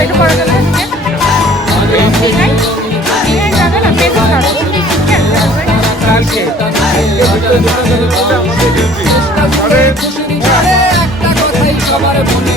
একটু পরে গেলে দীঘায় যাবে না পেছন একটা কথাই সবার মনে